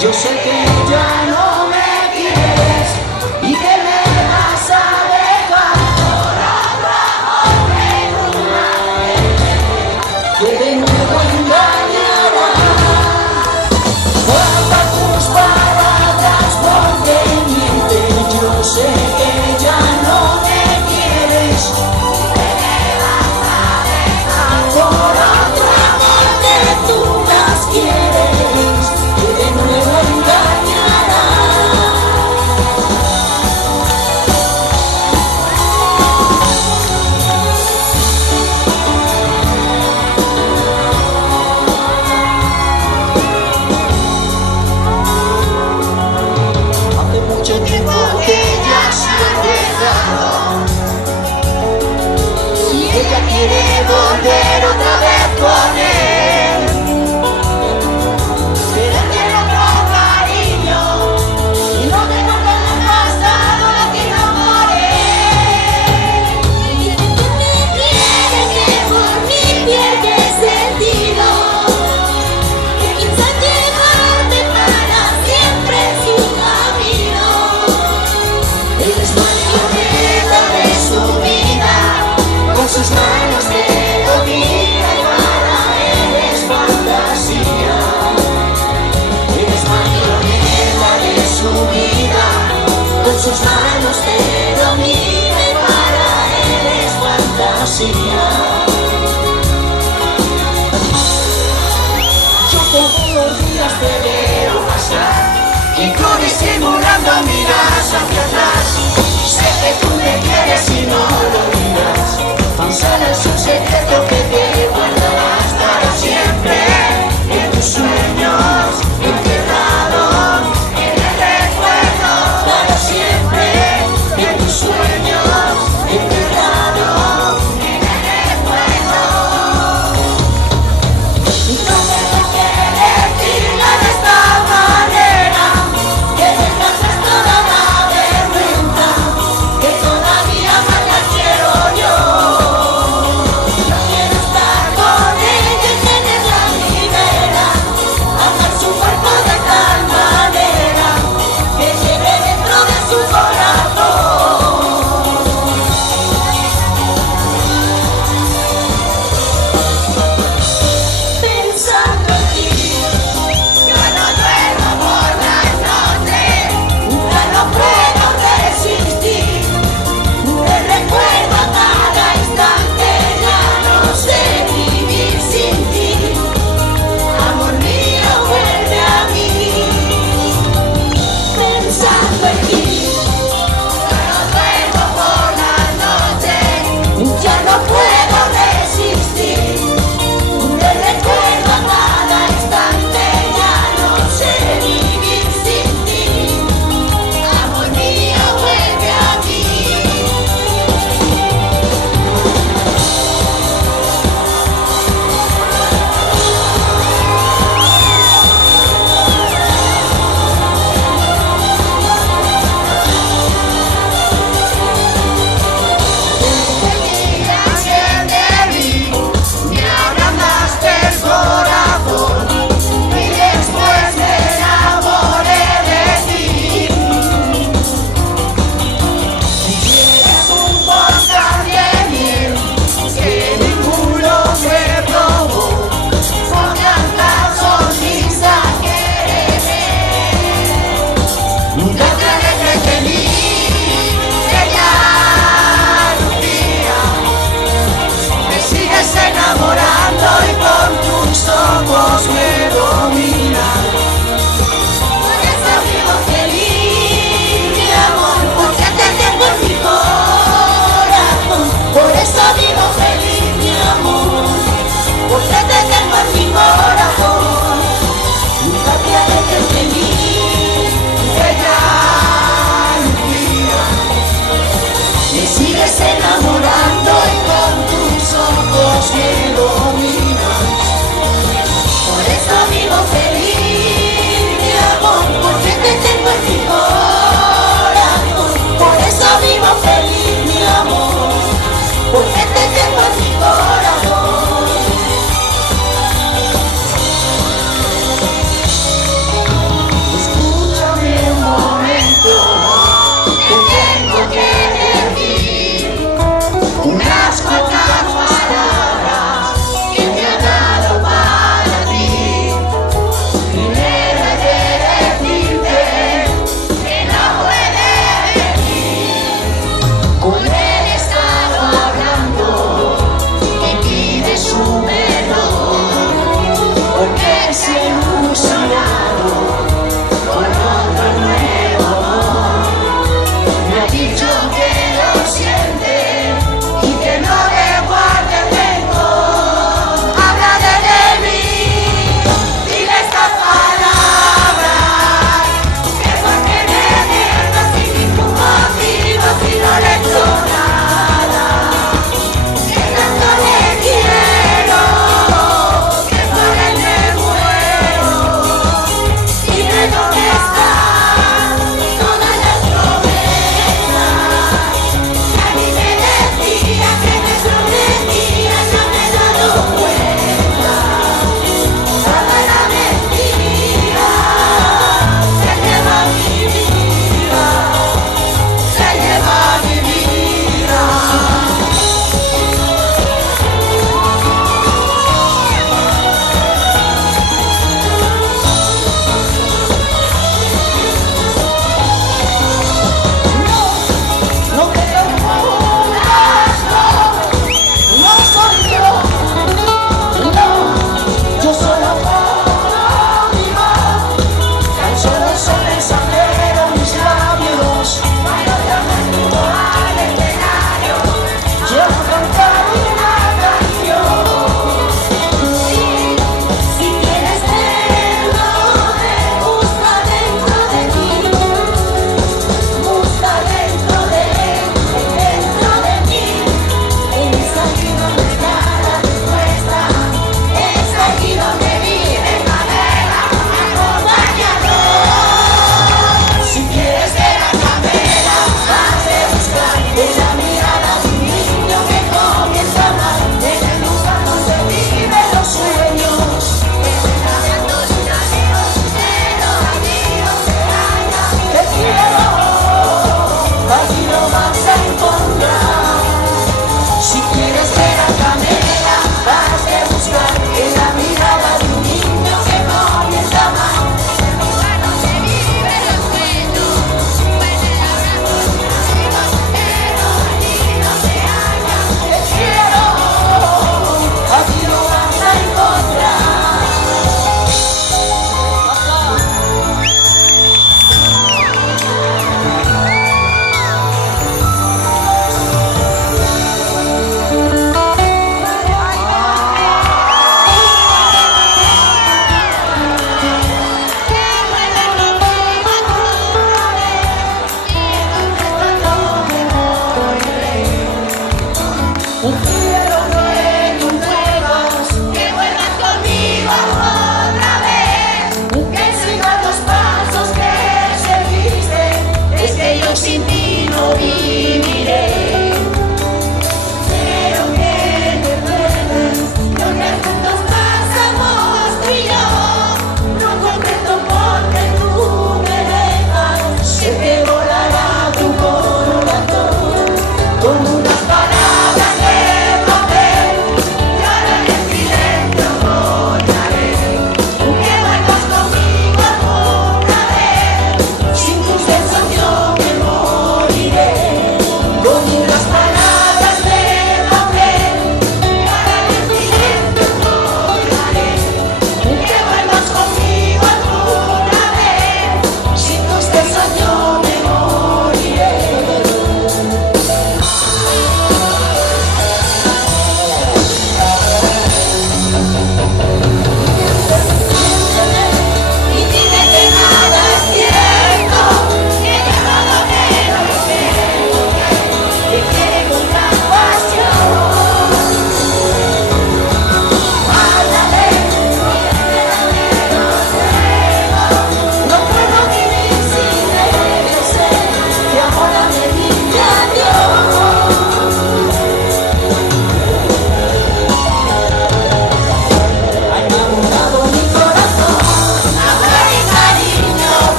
Yo sé que ya no me quieres y que me vas a dejar por otro hombre que de nuevo engañará. Guarda tus palabras porque mienten. Yo sé que ya no me quieres y que me vas a dejar por otro amor que tú las quieres, que de nuevo engañará. Hace mucho tiempo que ella se ha dejado y ella quiere volver otra vez con él, pero quiero otro cariño y no tengo con el pasado lo que no por él. Y tú me quieres que por mí pierdes sentido, que piensas llevarte para siempre en su camino. Él es marioneta de su vida, con sus manos te domina y para él es fantasía. Él es marioneta de su vida, con sus manos te domina y para él es fantasía. Yo todos los días te veo pasar y tú disimulando miras hacia atrás. Sé que tú me quieres y no lo dirás. Solo es un secreto que te guardarás para siempre en tus sueños.